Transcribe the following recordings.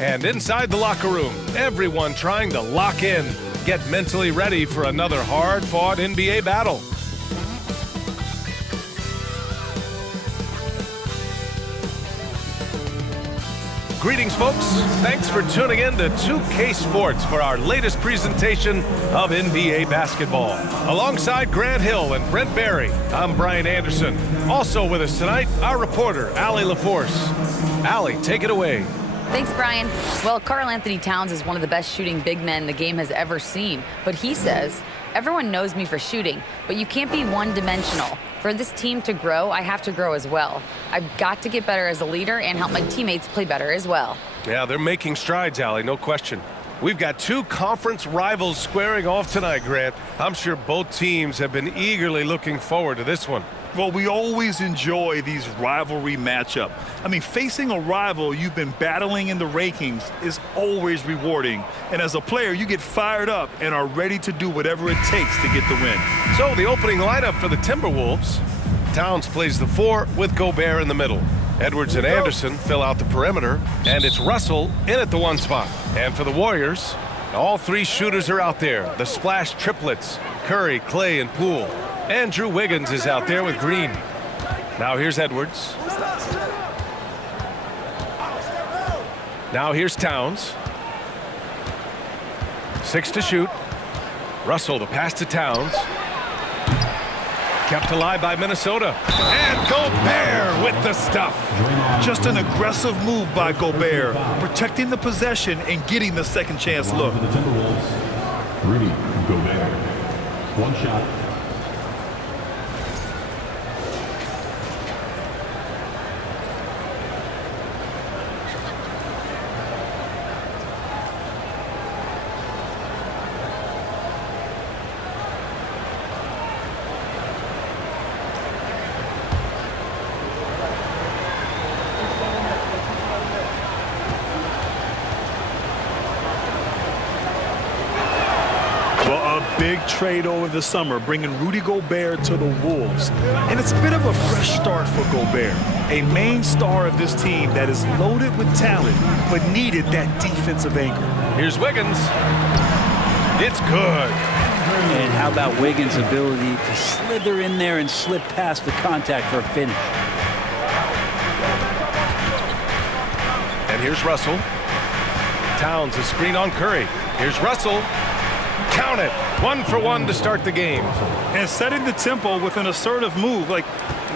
And inside the locker room, everyone trying to lock in, get mentally ready for another hard-fought NBA battle. Greetings, folks. Thanks for tuning in to 2K Sports for our latest presentation of NBA basketball. Alongside Grant Hill and Brent Barry, I'm Brian Anderson. Also with us tonight, our reporter, Allie LaForce. Allie, take it away. Thanks, Brian. Well, Karl Anthony Towns is one of the best shooting big men the game has ever seen. But he says, everyone knows me for shooting, but you can't be one-dimensional. For this team to grow, I have to grow as well. I've got to get better as a leader and help my teammates play better as well. Yeah, they're making strides, Allie, no question. We've got two conference rivals squaring off tonight, Grant. I'm sure both teams have been eagerly looking forward to this one. Well, we always enjoy these rivalry matchups. I mean, facing a rival you've been battling in the rankings is always rewarding. And as a player, you get fired up and are ready to do whatever it takes to get the win. So the opening lineup for the Timberwolves. Towns plays the 4 with Gobert in the middle. Edwards and Anderson fill out the perimeter, and it's Russell in at the 1 spot. And for the Warriors, all 3 shooters are out there. The splash triplets, Curry, Clay, and Poole. Andrew Wiggins is out there with Green. Now here's Edwards. Now here's Towns. 6 to shoot. Russell, the pass to Towns. Kept alive by Minnesota. And Gobert with the stuff. Just an aggressive move by Gobert, protecting the possession and getting the second chance look. For the Timberwolves, Rudy Gobert. 1 shot. Big trade over the summer, bringing Rudy Gobert to the Wolves. And it's a bit of a fresh start for Gobert, a main star of this team that is loaded with talent, but needed that defensive anchor. Here's Wiggins. It's good. And how about Wiggins' ability to slither in there and slip past the contact for a finish? And here's Russell. Towns a screen on Curry. Here's Russell. Count it. 1 for 1 to start the game. And setting the tempo with an assertive move. Like,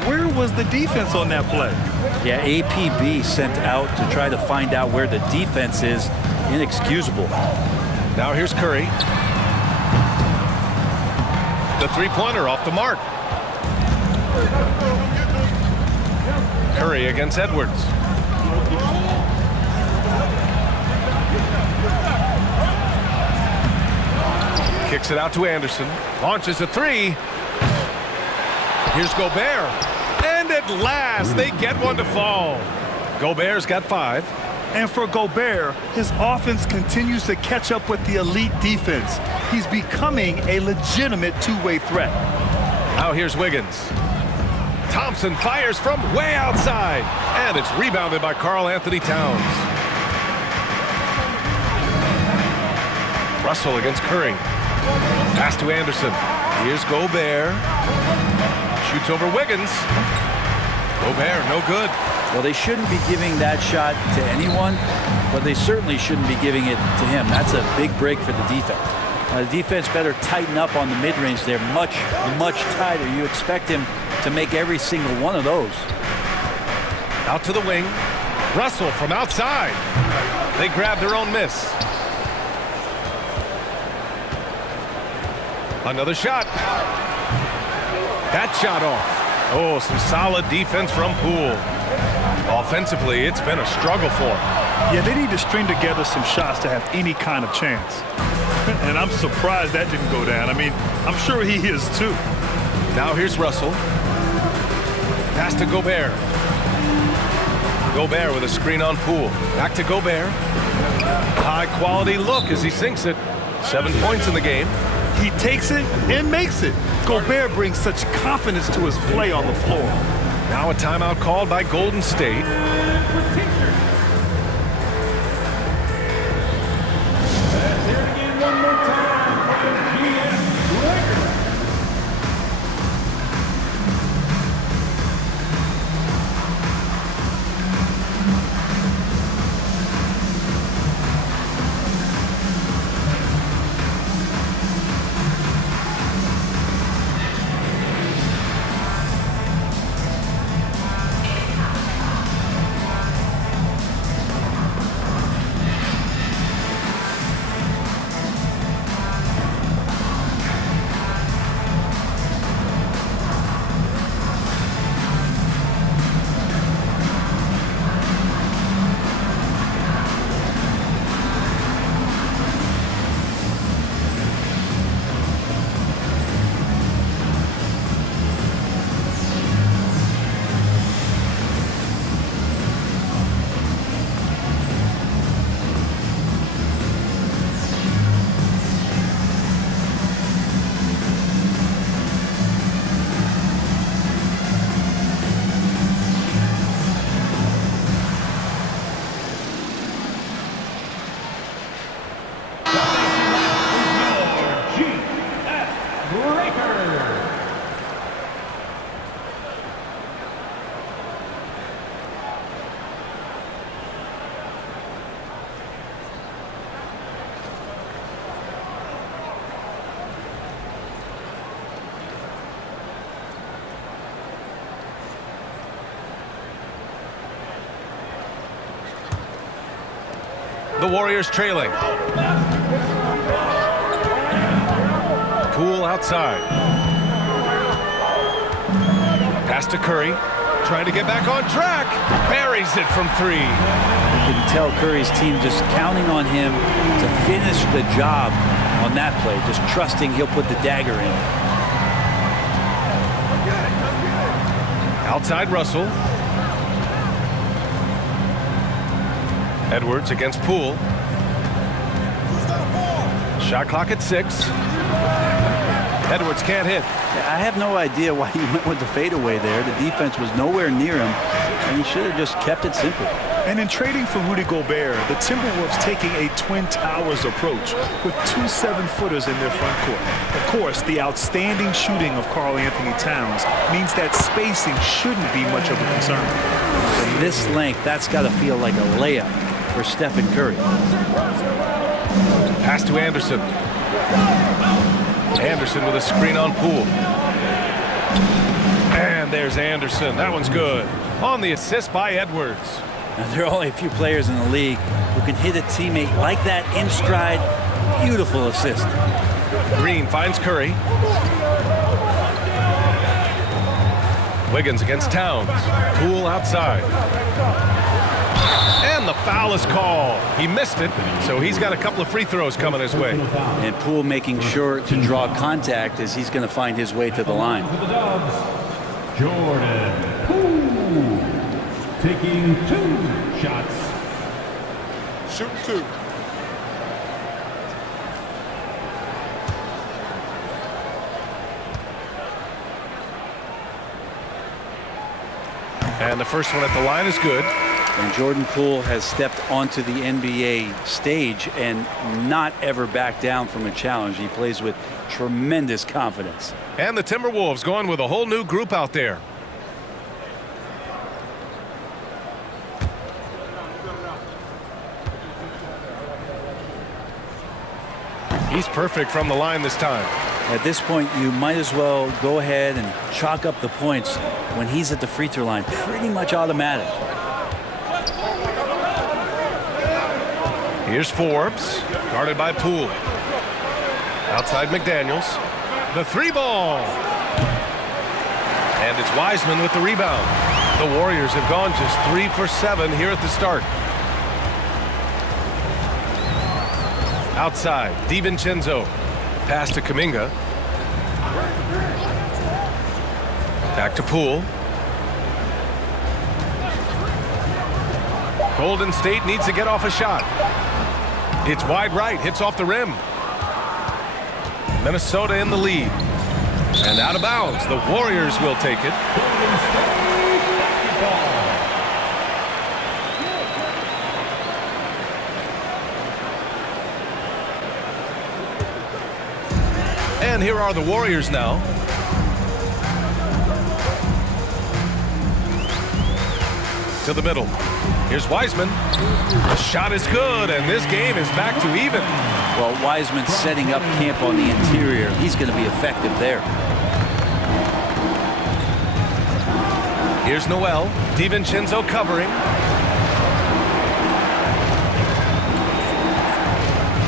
where was the defense on that play? Yeah, APB sent out to try to find out where the defense is. Inexcusable. Now here's Curry. The 3-pointer off the mark. Curry against Edwards. Kicks it out to Anderson. Launches a 3. Here's Gobert. And at last, they get one to fall. Gobert's got 5. And for Gobert, his offense continues to catch up with the elite defense. He's becoming a legitimate two-way threat. Now here's Wiggins. Thompson fires from way outside. And it's rebounded by Karl Anthony Towns. Russell against Curry. Pass to Anderson. Here's Gobert. Shoots over Wiggins. Gobert, no good. Well, they shouldn't be giving that shot to anyone, but they certainly shouldn't be giving it to him. That's a big break for the defense. The defense better tighten up on the mid-range. They're much, much tighter. You expect him to make every single one of those. Out to the wing. Russell from outside. They grab their own miss. Another shot. That shot off. Oh, some solid defense from Poole. Offensively, it's been a struggle for them. Yeah, they need to string together some shots to have any kind of chance. And I'm surprised that didn't go down. I mean, I'm sure he is too. Now here's Russell. Pass to Gobert. Gobert with a screen on Poole. Back to Gobert. High quality look as he sinks it. 7 points in the game. He takes it and makes it. Gobert brings such confidence to his play on the floor. Now a timeout called by Golden State. The Warriors trailing. Poole outside. Pass to Curry. Trying to get back on track. Buries it from 3. You can tell Curry's team just counting on him to finish the job on that play, just trusting he'll put the dagger in. Outside Russell. Edwards against Poole. Shot clock at 6. Edwards can't hit. I have no idea why he went with the fadeaway there. The defense was nowhere near him, and he should have just kept it simple. And in trading for Rudy Gobert, the Timberwolves taking a Twin Towers approach with 2 7-footers in their front court. Of course, the outstanding shooting of Karl Anthony Towns means that spacing shouldn't be much of a concern. From this length, that's got to feel like a layup for Stephen Curry. Pass to Anderson. Anderson with a screen on Poole. And there's Anderson. That one's good. On the assist by Edwards. Now, there are only a few players in the league who can hit a teammate like that in stride. Beautiful assist. Green finds Curry. Wiggins against Towns. Poole outside. And the foul is called. He missed it, so he's got a couple of free throws coming his way. And Poole making sure to draw contact as he's going to find his way to the line. Jordan Poole taking 2 shots. Shoot 2. And the first one at the line is good. And Jordan Poole has stepped onto the NBA stage and not ever backed down from a challenge. He plays with tremendous confidence. And the Timberwolves going with a whole new group out there. He's perfect from the line this time. At this point, you might as well go ahead and chalk up the points when he's at the free throw line. Pretty much automatic. Here's Forbes, guarded by Poole. Outside McDaniels. The 3-ball. And it's Wiseman with the rebound. The Warriors have gone just 3 for 7 here at the start. Outside, DiVincenzo. Pass to Kuminga. Back to Poole. Golden State needs to get off a shot. It's wide right, hits off the rim. Minnesota in the lead. And out of bounds, the Warriors will take it. And here are the Warriors now. To the middle. Here's Wiseman. The shot is good, and this game is back to even. Well, Wiseman setting up camp on the interior. He's going to be effective there. Here's Noel. DiVincenzo covering.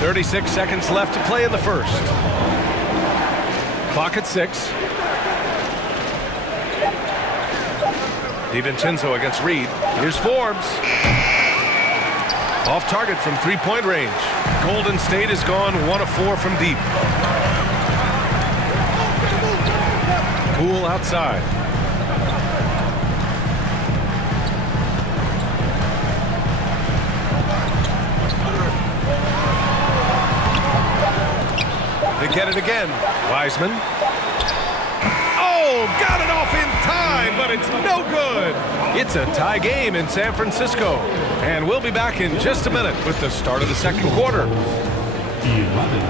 36 seconds left to play in the first. Clock at 6. DiVincenzo against Reed. Here's Forbes. Off target from 3-point range. Golden State has gone 1 of 4 from deep. Poole outside. They get it again. Wiseman. Oh, got it off in time, but it's no good. It's a tie game in San Francisco. And we'll be back in just a minute with the start of the second quarter. 11.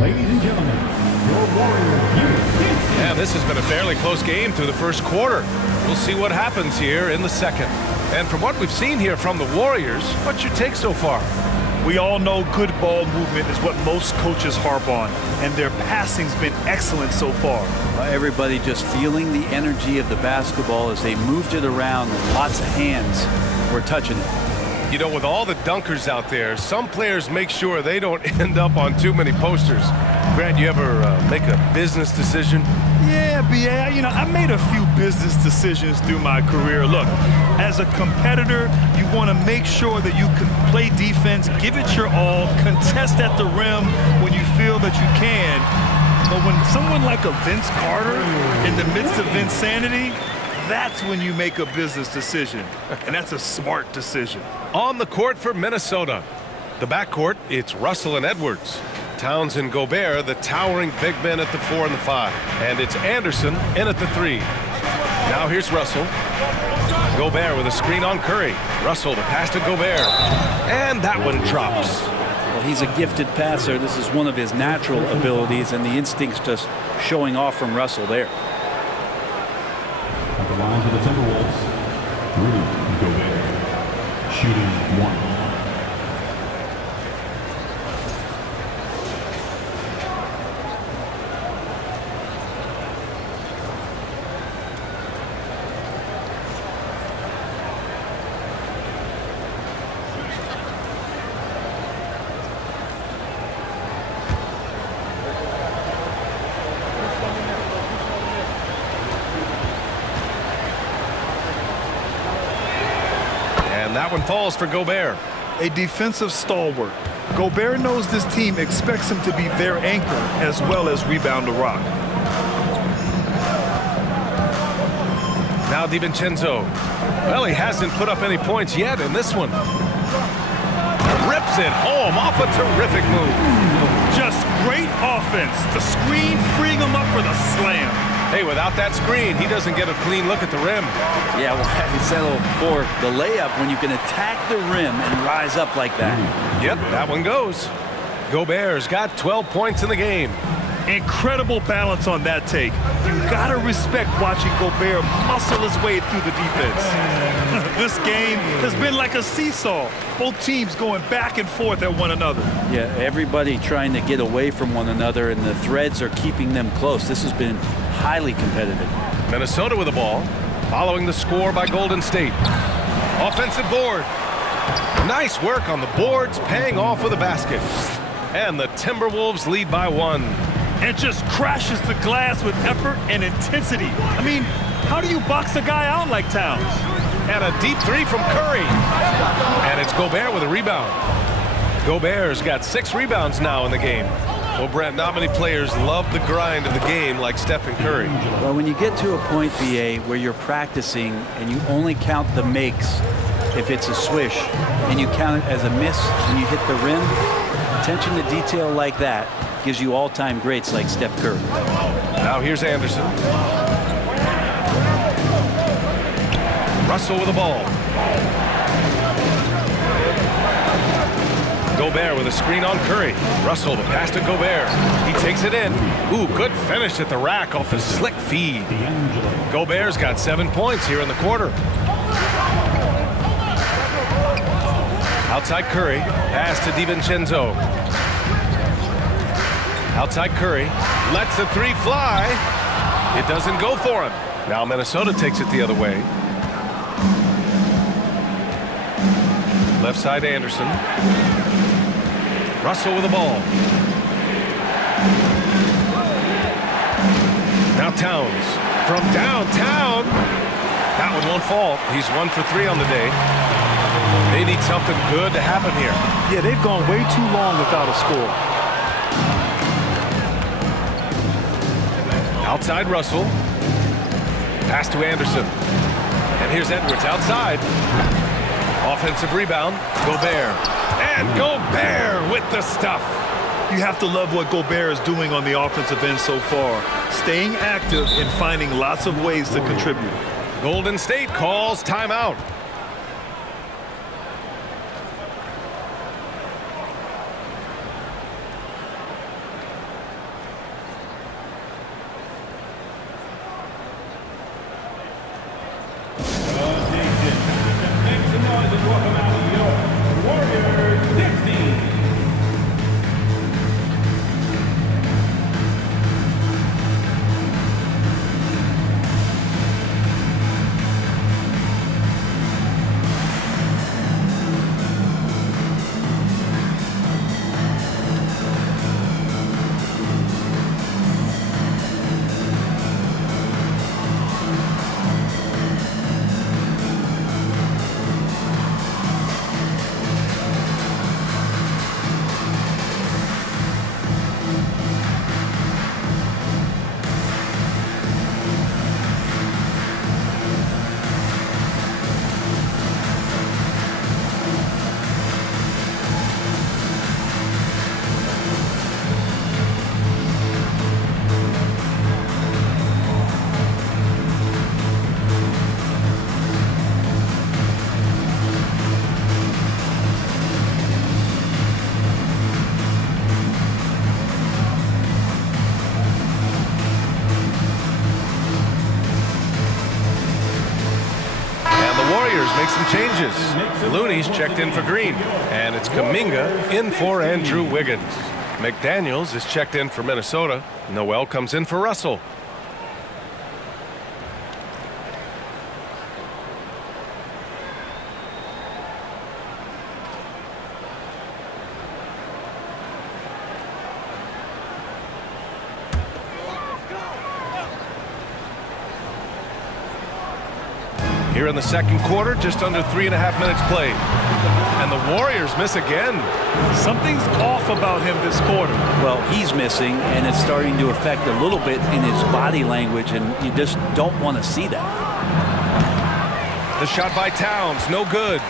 Ladies and gentlemen, your Warriors. And this has been a fairly close game through the first quarter. We'll see what happens here in the second. And from what we've seen here from the Warriors, what's your take so far? We all know good ball movement is what most coaches harp on, and their passing's been excellent so far. Everybody just feeling the energy of the basketball as they moved it around. Lots of hands were touching it. You know, with all the dunkers out there, some players make sure they don't end up on too many posters. Grant, you ever make a business decision? Yeah, B.A., I made a few business decisions through my career. Look, as a competitor, you want to make sure that you can play defense, give it your all, contest at the rim when you feel that you can. But when someone like a Vince Carter in the midst of insanity, that's when you make a business decision, and that's a smart decision. On the court for Minnesota. The backcourt, it's Russell and Edwards. Towns and Gobert, the towering big men at the 4 and the 5. And it's Anderson in at the 3. Now here's Russell. Gobert with a screen on Curry. Russell to pass to Gobert. And that one drops. Well, he's a gifted passer. This is one of his natural abilities, and the instincts just showing off from Russell there. At the line for the Timberwolves, Rudy Gobert, shooting 1. That one falls for Gobert. A defensive stalwart. Gobert knows this team expects him to be their anchor as well as rebound the rock. Now DiVincenzo. Well, he hasn't put up any points yet in this one. Rips it home off a terrific move. Just great offense. The screen freeing him up for the slam. Hey, without that screen, he doesn't get a clean look at the rim. Yeah, well, he settled for the layup when you can attack the rim and rise up like that. Yep, that one goes. Gobert's got 12 points in the game. Incredible balance on that take. You gotta respect watching Gobert muscle his way through the defense. This game has been like a seesaw. Both teams going back and forth at one another. Yeah, everybody trying to get away from one another, and the threads are keeping them close. This has been highly competitive. Minnesota with the ball, following the score by Golden State. Offensive board. Nice work on the boards, paying off with a basket. And the Timberwolves lead by 1. And just crashes the glass with effort and intensity. I mean, how do you box a guy out like Towns? And a deep 3 from Curry. And it's Gobert with a rebound. Gobert's got 6 rebounds now in the game. Well, Brent, not many players love the grind of the game like Stephen Curry. Well, when you get to a point, BA, where you're practicing and you only count the makes if it's a swish, and you count it as a miss when you hit the rim, attention to detail like that gives you all-time greats like Steph Curry. Now here's Anderson. Russell with the ball. Gobert with a screen on Curry. Russell to pass to Gobert. He takes it in. Ooh, good finish at the rack off the slick feed. Gobert's got 7 points here in the quarter. Outside Curry. Pass to DiVincenzo. Outside Curry. Lets the 3 fly. It doesn't go for him. Now Minnesota takes it the other way. Left side Anderson. Russell with the ball. Now Towns from downtown. That one won't fall. He's 1 for 3 on the day. They need something good to happen here. Yeah, they've gone way too long without a score. Outside Russell. Pass to Anderson. And here's Edwards outside. Offensive rebound. Gobert. And Gobert with the stuff. You have to love what Gobert is doing on the offensive end so far. Staying active and finding lots of ways to contribute. Golden State calls timeout. welcome out of your Warriors 16. Make some changes. Looney's checked in for Green, and it's Kuminga in for Andrew Wiggins. McDaniels is checked in for Minnesota. Noel comes in for Russell. Here in the second quarter, just under 3.5 minutes played. And the Warriors miss again. Something's off about him this quarter. Well, he's missing, and it's starting to affect a little bit in his body language, and you just don't want to see that. The shot by Towns, no good.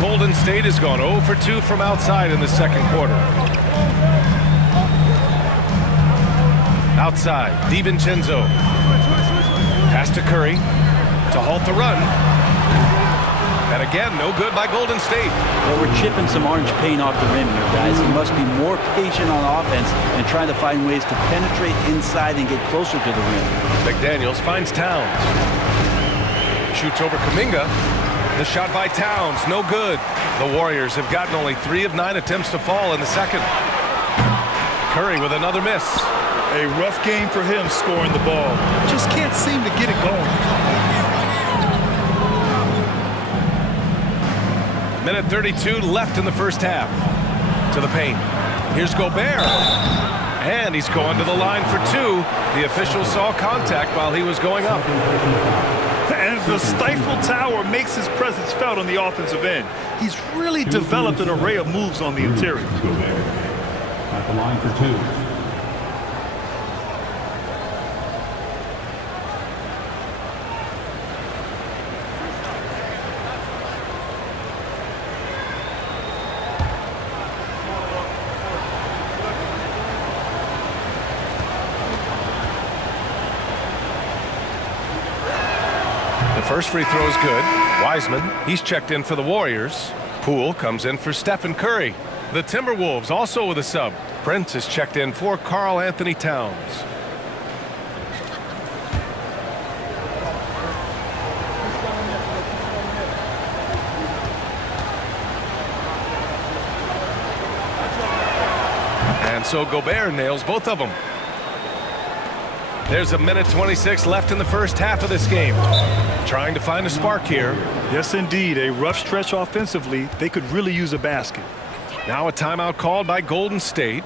Golden State has gone 0 for 2 from outside in the second quarter. Outside, DiVincenzo. Pass to Curry to halt the run. And again, no good by Golden State. Well, we're chipping some orange paint off the rim here, guys. He must be more patient on offense and trying to find ways to penetrate inside and get closer to the rim. McDaniels finds Towns. Shoots over Kuminga. The shot by Towns, no good. The Warriors have gotten only 3 of 9 attempts to fall in the second. Curry with another miss. A rough game for him scoring the ball. Just can't seem to get it going. Minute 32 left in the first half. To the paint. Here's Gobert. And he's going to the line for 2. The official saw contact while he was going up. And the stifle tower makes his presence felt on the offensive end. He's really developed an array of moves on the interior. Gobert at the line for 2. First free throw is good. Wiseman, he's checked in for the Warriors. Poole comes in for Stephen Curry. The Timberwolves also with a sub. Prince is checked in for Karl Anthony Towns. And so Gobert nails both of them. There's a minute 26 left in the first half of this game. Trying to find a spark here. Yes, indeed. A rough stretch offensively. They could really use a basket. Now a timeout called by Golden State.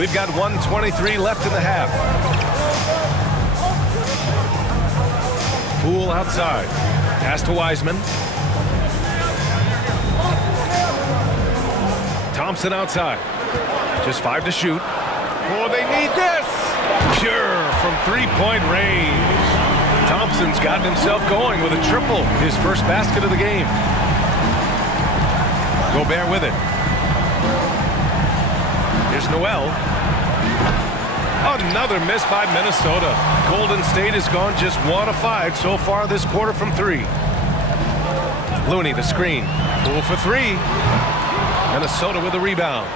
We've got 1:23 left in the half. Poole outside. Pass to Wiseman. Thompson outside. Just 5 to shoot. Oh, they need this. Pure from three-point range. Thompson's gotten himself going with a triple. His first basket of the game. Gobert with it. Here's Noel. Another miss by Minnesota. Golden State has gone just 1 of 5 so far this quarter from 3. Looney the screen. Poole for 3. Minnesota with a rebound.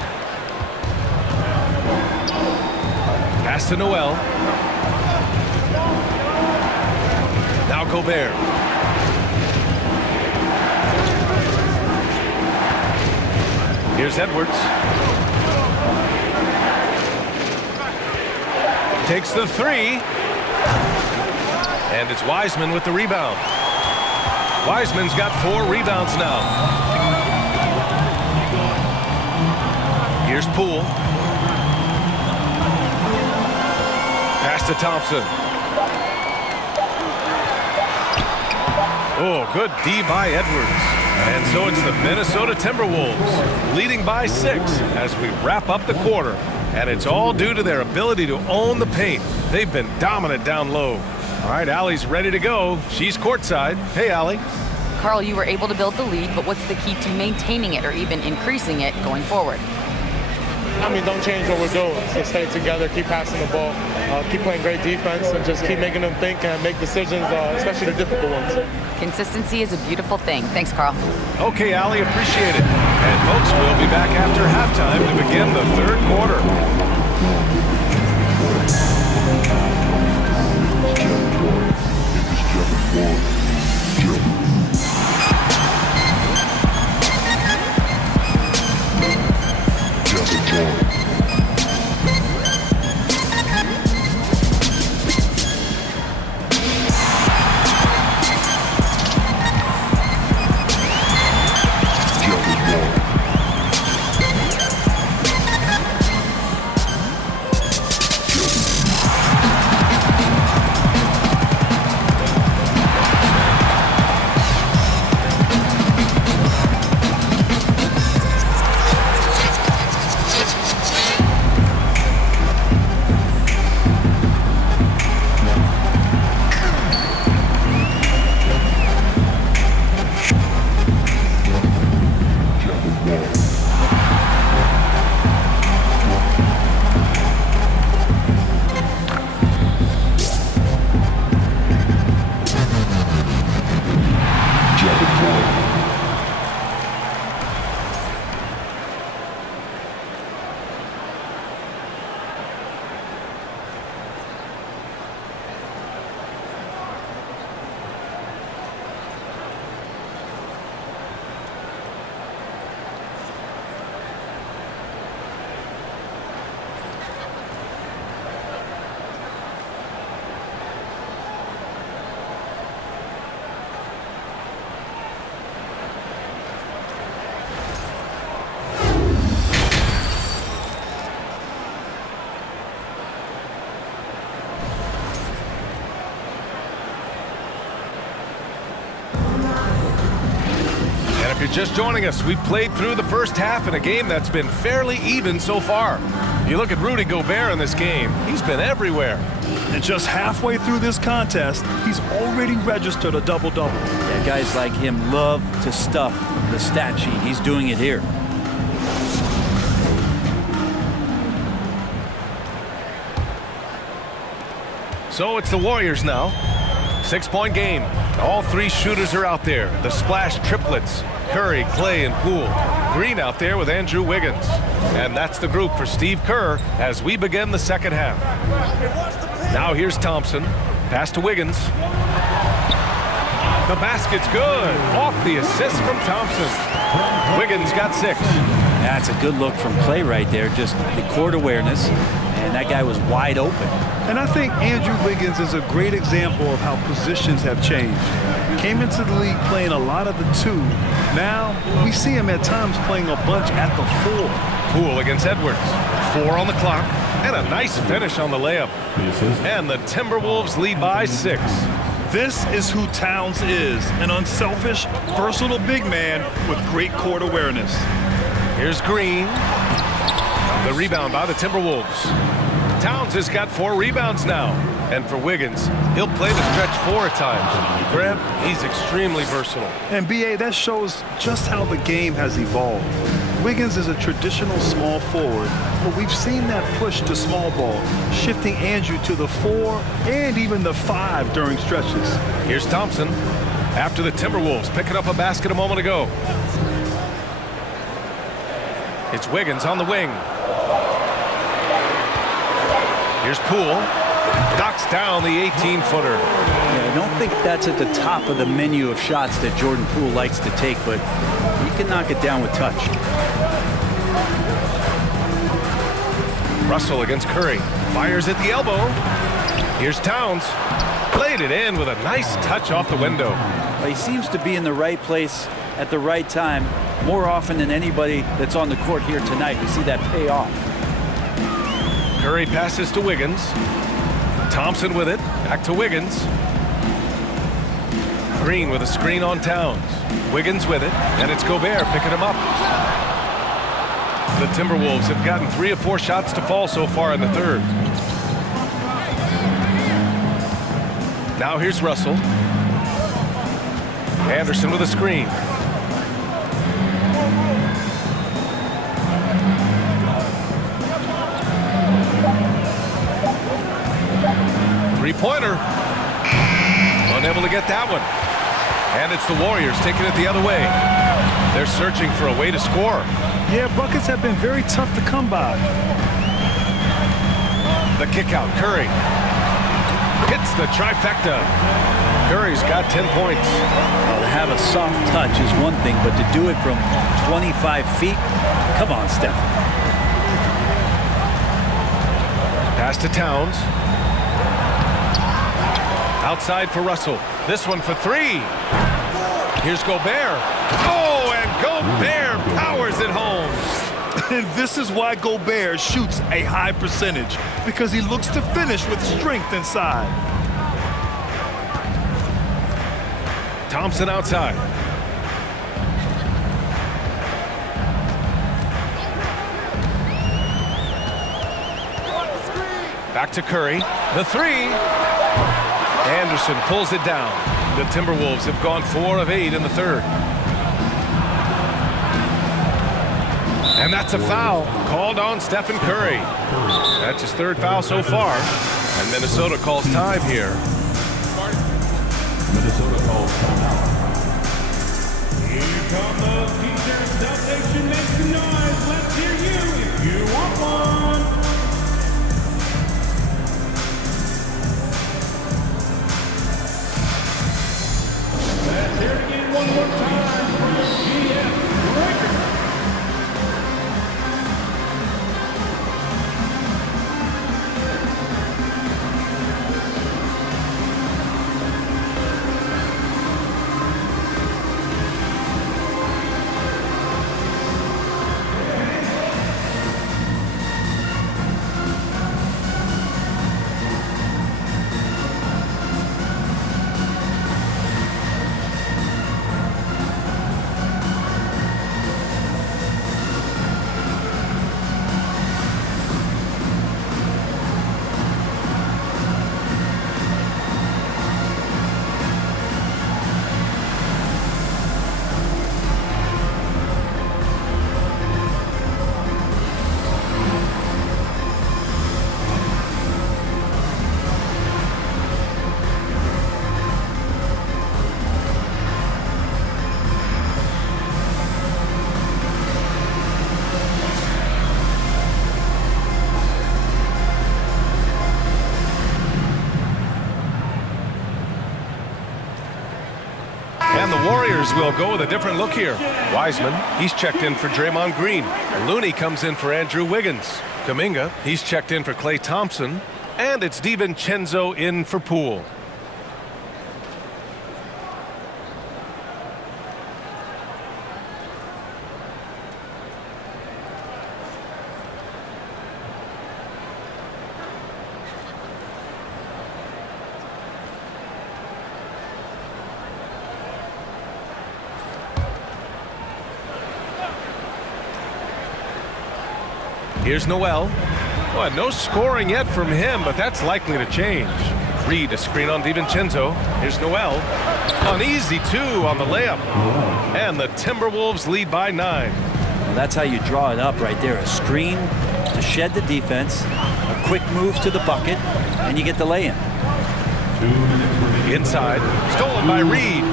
Pass to Noel. Now Gobert. Here's Edwards. Takes the 3. And it's Wiseman with the rebound. Wiseman's got 4 rebounds now. Here's Poole. Pass to Thompson. Oh, good D by Edwards. And so it's the Minnesota Timberwolves leading by 6 as we wrap up the quarter. And it's all due to their ability to own the paint. They've been dominant down low. All right, Allie's ready to go. She's courtside. Hey, Allie. Carl, you were able to build the lead, but what's the key to maintaining it or even increasing it going forward? I mean, don't change what we're doing. So stay together, keep passing the ball, keep playing great defense, and just keep making them think and make decisions, especially the difficult ones. Consistency is a beautiful thing. Thanks, Carl. Okay, Allie, appreciate it. And folks, we'll be back after halftime to begin the third quarter. If you're just joining us, we played through the first half in a game that's been fairly even so far. You look at Rudy Gobert in this game, he's been everywhere. And just halfway through this contest, he's already registered a double-double. Yeah, guys like him love to stuff the stat sheet. He's doing it here. So it's the Warriors now. 6-point game. All 3 shooters are out there. The splash triplets. Curry, Clay, and Poole. Green out there with Andrew Wiggins. And that's the group for Steve Kerr as we begin the second half. Now here's Thompson. Pass to Wiggins. The basket's good. Off the assist from Thompson. Wiggins got 6. That's a good look from Clay right there. Just the court awareness. And that guy was wide open. And I think Andrew Wiggins is a great example of how positions have changed. Came into the league playing a lot of the 2. Now we see him at times playing a bunch at the 4. Poole against Edwards. 4 on the clock. And a nice finish on the layup. And the Timberwolves lead by 6. This is who Towns is, an unselfish, versatile big man with great court awareness. Here's Green. The rebound by the Timberwolves. Towns has got 4 rebounds now. And for Wiggins, he'll play the stretch 4 at times. Grant, he's extremely versatile. And B.A., that shows just how the game has evolved. Wiggins is a traditional small forward, but we've seen that push to small ball, shifting Andrew to the 4 and even the 5 during stretches. Here's Thompson after the Timberwolves picking up a basket a moment ago. It's Wiggins on the wing. Here's Poole. Knocks down the 18-footer. Yeah, I don't think that's at the top of the menu of shots that Jordan Poole likes to take, but he can knock it down with touch. Russell against Curry. Fires at the elbow. Here's Towns. Played it in with a nice touch off the window. Well, he seems to be in the right place at the right time more often than anybody that's on the court here tonight. We see that pay off. Curry passes to Wiggins. Thompson with it. Back to Wiggins. Green with a screen on Towns. Wiggins with it. And it's Gobert picking him up. The Timberwolves have gotten 3 of 4 shots to fall so far in the third. Now here's Russell. Anderson with a screen. Three-pointer. Unable to get that one. And it's the Warriors taking it the other way. They're searching for a way to score. Yeah, buckets have been very tough to come by. The kick out. Curry hits the trifecta. Curry's got 10 points. Well, to have a soft touch is one thing, but to do it from 25 feet, come on, Steph. Pass to Towns. Outside for Russell. This one for 3. Here's Gobert. Oh, and Gobert powers it home. And this is why Gobert shoots a high percentage, because he looks to finish with strength inside. Thompson outside. Back to Curry. The 3. Anderson pulls it down. The Timberwolves have gone 4 of 8 in the third. And that's a foul called on Stephen Curry. That's his 3rd foul so far. And Minnesota calls time here. Minnesota calls timeout. Here come those teachers. Dub Nation, make some noise. Let's hear you if you want one. Let's hear it again one more time for the GF Breaker. And the Warriors will go with a different look here. Wiseman, he's checked in for Draymond Green. Looney comes in for Andrew Wiggins. Kuminga, he's checked in for Klay Thompson. And it's DiVincenzo in for Poole. Here's Noel. Well, no scoring yet from him, but that's likely to change. Reed, a screen on DiVincenzo. Here's Noel. An easy 2 on the layup. And the Timberwolves lead by 9. Well, that's how you draw it up right there. A screen to shed the defense, a quick move to the bucket, and you get the lay-in. 2 minutes remaining. Inside, stolen by Reed.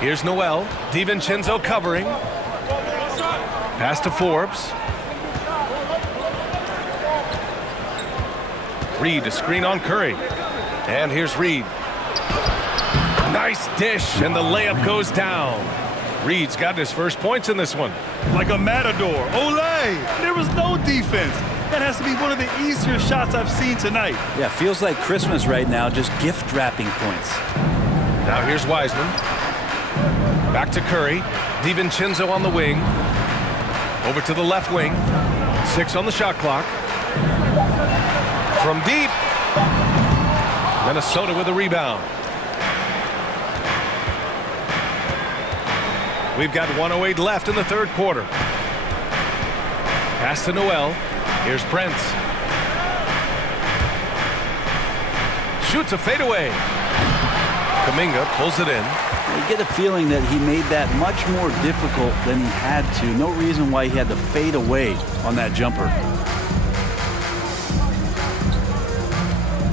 Here's Noel. DiVincenzo covering. Pass to Forbes. Reed, a screen on Curry. And here's Reed. Nice dish, and the layup goes down. Reed's got his first points in this one. Like a matador. Olay! There was no defense. That has to be one of the easier shots I've seen tonight. Yeah, feels like Christmas right now, just gift wrapping points. Now here's Wiseman. Back to Curry. DiVincenzo on the wing. Over to the left wing. 6 on the shot clock. From deep. Minnesota with a rebound. We've got 1:08 left in the third quarter. Pass to Noel. Here's Brent. Shoots a fadeaway. Kuminga pulls it in. You get a feeling that he made that much more difficult than he had to. No reason why he had to fade away on that jumper.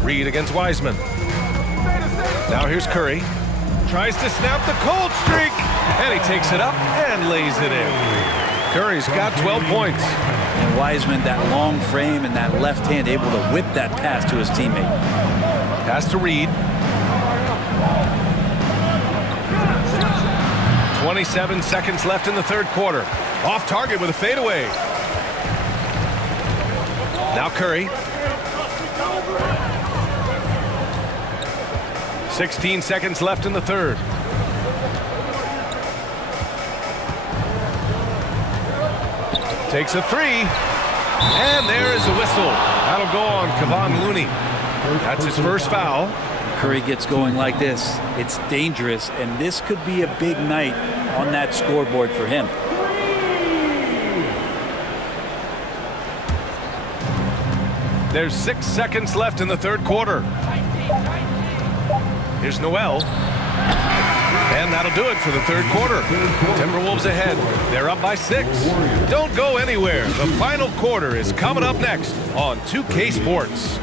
Reed against Wiseman. Now here's Curry. Tries to snap the cold streak. And he takes it up and lays it in. Curry's got 12 points. And Wiseman, that long frame and that left hand, able to whip that pass to his teammate. Pass to Reed. 27 seconds left in the third quarter. Off target with a fadeaway. Now Curry. 16 seconds left in the third. Takes a 3. And there is a whistle. That'll go on Kevon Looney. That's his first foul. Curry gets going like this. It's dangerous, and this could be a big night on that scoreboard for him. There's 6 seconds left in the third quarter. Here's Noel. And that'll do it for the third quarter. Timberwolves ahead. They're up by 6. Don't go anywhere. The final quarter is coming up next on 2K Sports.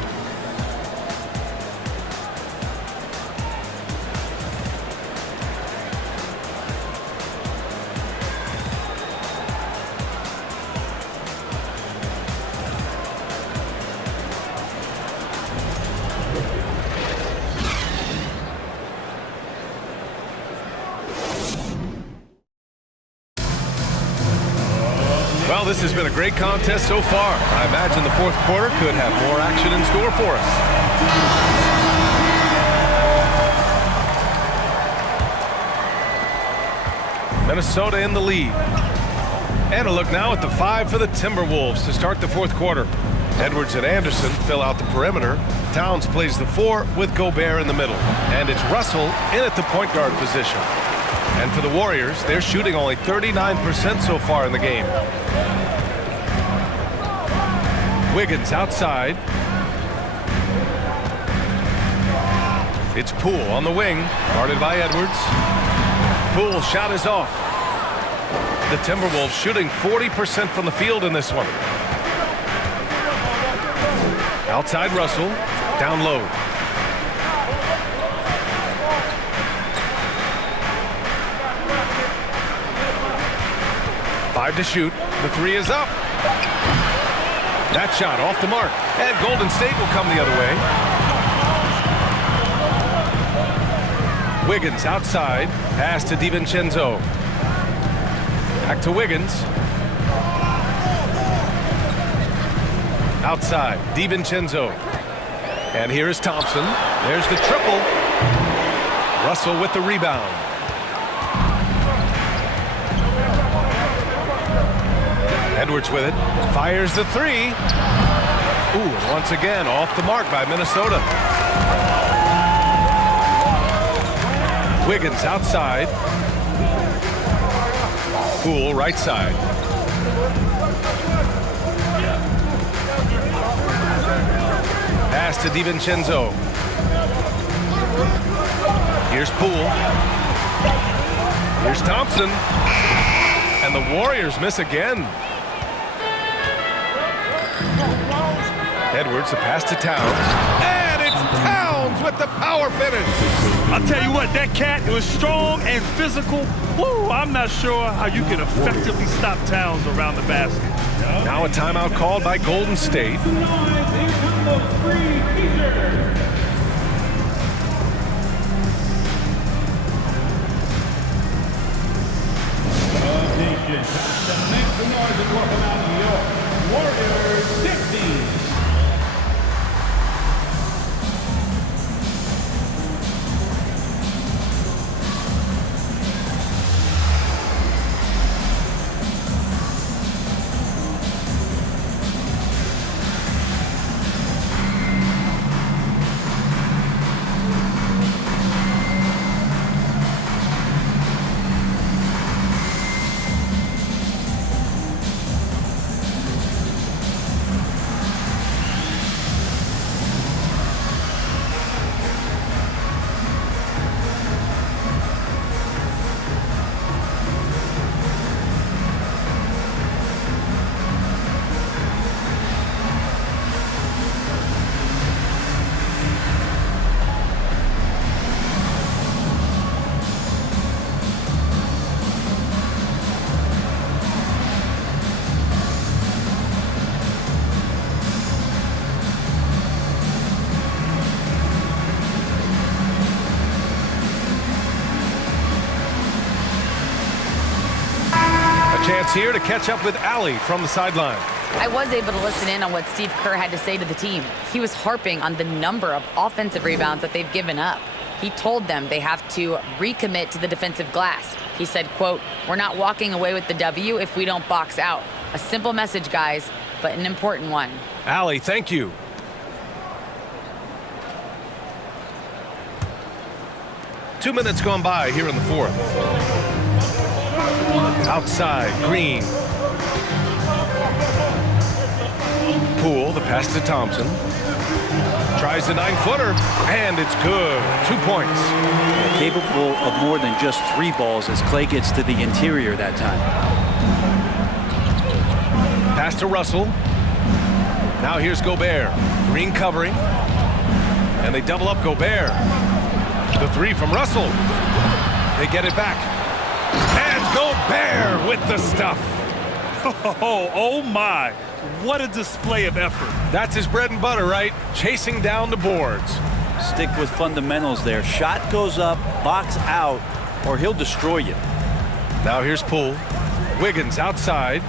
Well, this has been a great contest so far. I imagine the fourth quarter could have more action in store for us. Minnesota in the lead. And a look now at the 5 for the Timberwolves to start the fourth quarter. Edwards and Anderson fill out the perimeter. Towns plays the 4 with Gobert in the middle. And it's Russell in at the point guard position. And for the Warriors, they're shooting only 39% so far in the game. Wiggins outside. It's Poole on the wing, guarded by Edwards. Poole's shot is off. The Timberwolves shooting 40% from the field in this one. Outside Russell, down low. Five to shoot. The 3 is up. That shot off the mark. And Golden State will come the other way. Wiggins outside. Pass to DiVincenzo. Back to Wiggins. Outside. DiVincenzo. And here is Thompson. There's the triple. Russell with the rebound. Edwards with it. Fires the 3. Ooh, once again off the mark by Minnesota. Wiggins outside. Poole right side. pass to DiVincenzo. Here's Poole. Here's Thompson. And the Warriors miss again. Edwards, the pass to Towns. And it's Towns with the power finish. I'll tell you what, that cat was strong and physical. Woo, I'm not sure how you can effectively stop Towns around the basket. Now a timeout called by Golden State. Make some noise and welcome out New York Warriors 16. Chance here to catch up with Allie from the sideline. I was able to listen in on what Steve Kerr had to say to the team. He was harping on the number of offensive rebounds that they've given up. He told them they have to recommit to the defensive glass. He said, quote, "We're not walking away with the W if we don't box out." A simple message, guys, but an important one. Allie, thank you. Two minutes gone by here in the fourth. Outside, Green. Poole, the pass to Thompson. Tries the 9-footer, and it's good. 2 points. Capable of more than just 3 balls as Clay gets to the interior that time. Pass to Russell. Now here's Gobert. Green covering. And they double up Gobert. The 3 from Russell. They get it back. And Gobert with the stuff. Oh my. What a display of effort. That's his bread and butter, right? Chasing down the boards. Stick with fundamentals there. Shot goes up, box out, or he'll destroy you. Now here's Poole. Wiggins outside.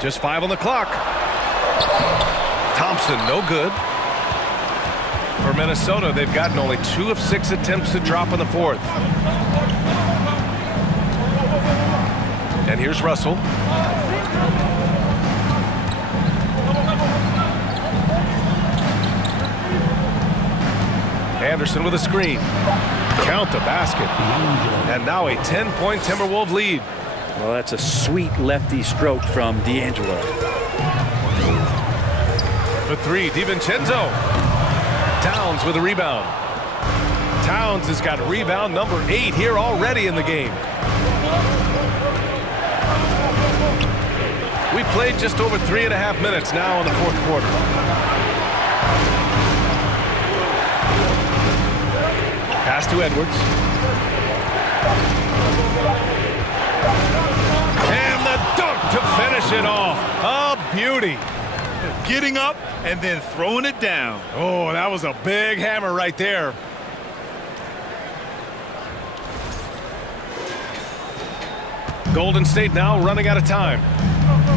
Just 5 on the clock. Thompson, no good. For Minnesota, they've gotten only 2 of 6 attempts to drop in the fourth. And here's Russell. Anderson with a screen. Count the basket. And now a 10-point Timberwolves lead. Well, that's a sweet lefty stroke from D'Angelo. For 3, DiVincenzo. Towns with a rebound. Towns has got rebound number 8 here already in the game. We played just over 3.5 minutes now in the fourth quarter. Pass to Edwards. And the dunk to finish it off. A beauty. Getting up and then throwing it down. Oh, that was a big hammer right there. Golden State now running out of time.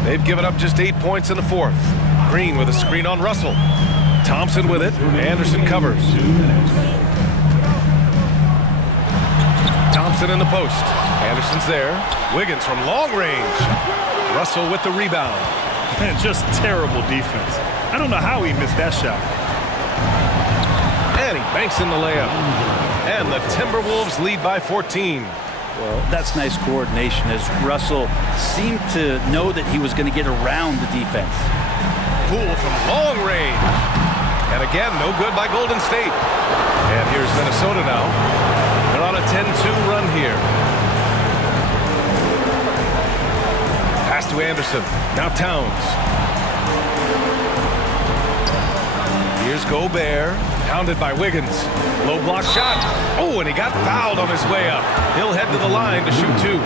They've given up just 8 points in the fourth. Green with a screen on Russell. Thompson with it. Anderson covers. Thompson in the post. Anderson's there. Wiggins from long range. Russell with the rebound. And just terrible defense. I don't know how he missed that shot. And he banks in the layup. And the Timberwolves lead by 14. Well, that's nice coordination as Russell seemed to know that he was going to get around the defense. Poole from long range. And again, no good by Golden State. And here's Minnesota now. They're on a 10-2 run here. Pass to Anderson. Now Towns. Here's Gobert. Pounded by Wiggins. Low block shot. Oh, and he got fouled on his way up. He'll head to the line to shoot two.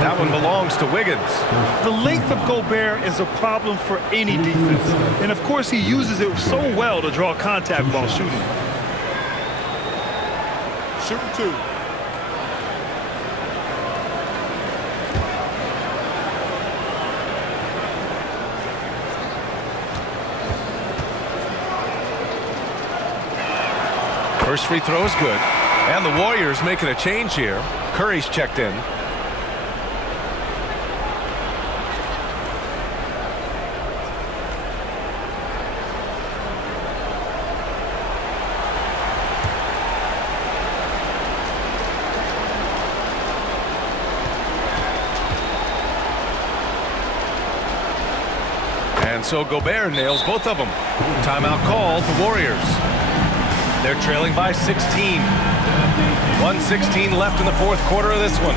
That one belongs to Wiggins. The length of Gobert is a problem for any defense. And of course, he uses it so well to draw contact while shooting. Shooting two. First free throw is good. And the Warriors making a change here. Curry's checked in. And so Gobert nails both of them. Timeout called, the Warriors. They're trailing by 16. 1:16 left in the fourth quarter of this one.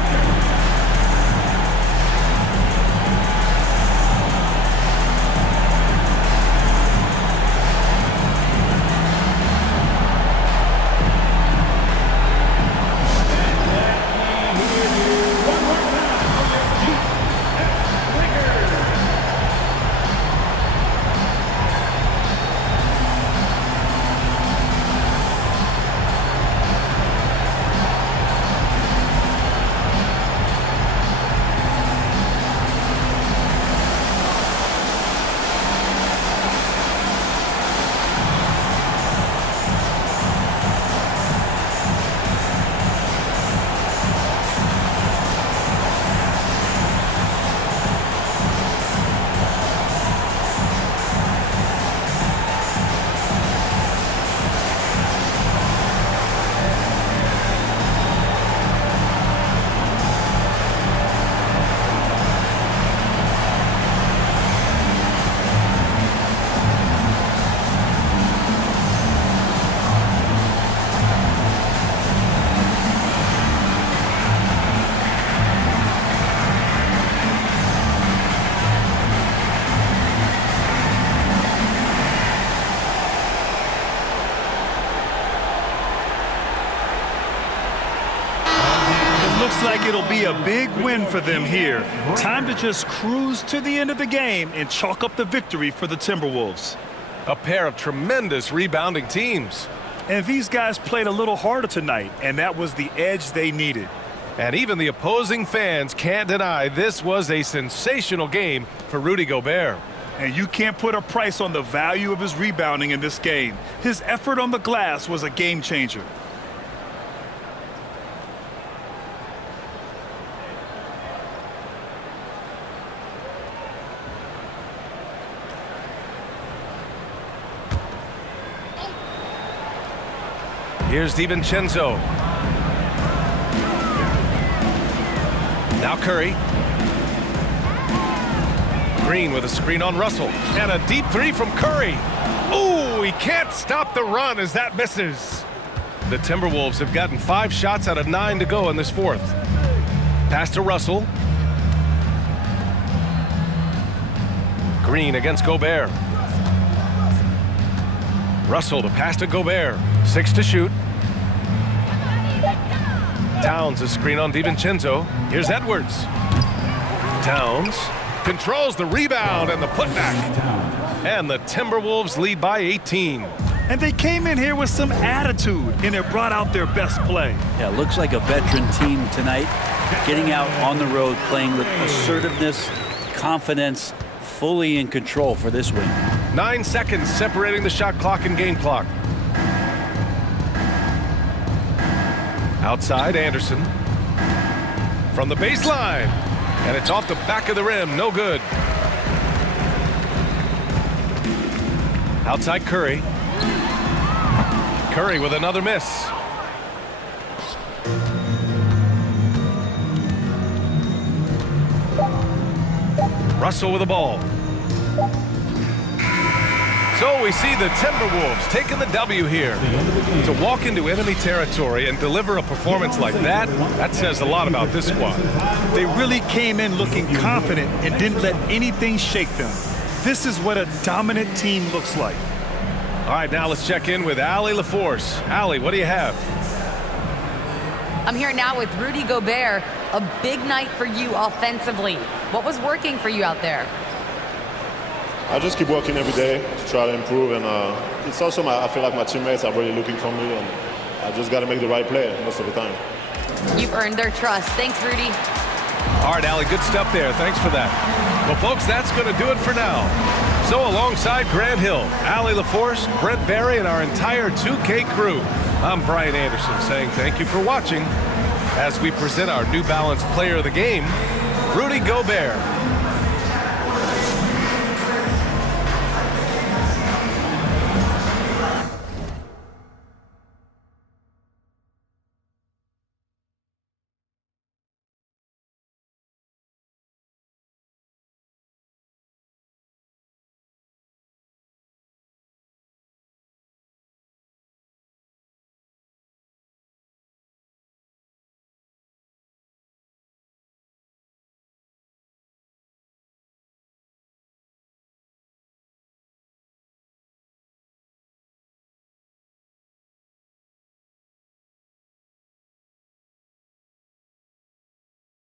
Like it'll be a big win for them here. Time to just cruise to the end of the game and chalk up the victory for the Timberwolves. A pair of tremendous rebounding teams. And these guys played a little harder tonight, and that was the edge they needed. And even the opposing fans can't deny this was a sensational game for Rudy Gobert. And you can't put a price on the value of his rebounding in this game. His effort on the glass was a game changer. Here's DiVincenzo. Now Curry. Green with a screen on Russell. And a deep three from Curry. Ooh, he can't stop the run as that misses. The Timberwolves have gotten 5 shots out of 9 to go in this fourth. Pass to Russell. Green against Gobert. Russell to pass to Gobert. 6 to shoot. Towns a screen on DiVincenzo. Here's Edwards. Towns controls the rebound and the putback. And the Timberwolves lead by 18. And they came in here with some attitude, and it brought out their best play. Yeah, looks like a veteran team tonight, getting out on the road, playing with assertiveness, confidence, fully in control for this win. 9 seconds separating the shot clock and game clock. Outside, Anderson. From the baseline. And it's off the back of the rim. No good. Outside, Curry. Curry with another miss. Russell with the ball. So we see the Timberwolves taking the W here. To walk into enemy territory and deliver a performance like that, that says a lot about this squad. They really came in looking confident and didn't let anything shake them. This is what a dominant team looks like. All right, now let's check in with Allie LaForce. Allie, what do you have? I'm here now with Rudy Gobert. A big night for you offensively. What was working for you out there? I just keep working every day to try to improve, and it's also I feel like my teammates are really looking for me, and I just got to make the right play most of the time. You've earned their trust. Thanks, Rudy. All right, Allie, good stuff there. Thanks for that. Well, folks, that's going to do it for now. So alongside Grant Hill, Allie LaForce, Brent Barry, and our entire 2K crew, I'm Brian Anderson saying thank you for watching as we present our New Balance Player of the Game, Rudy Gobert.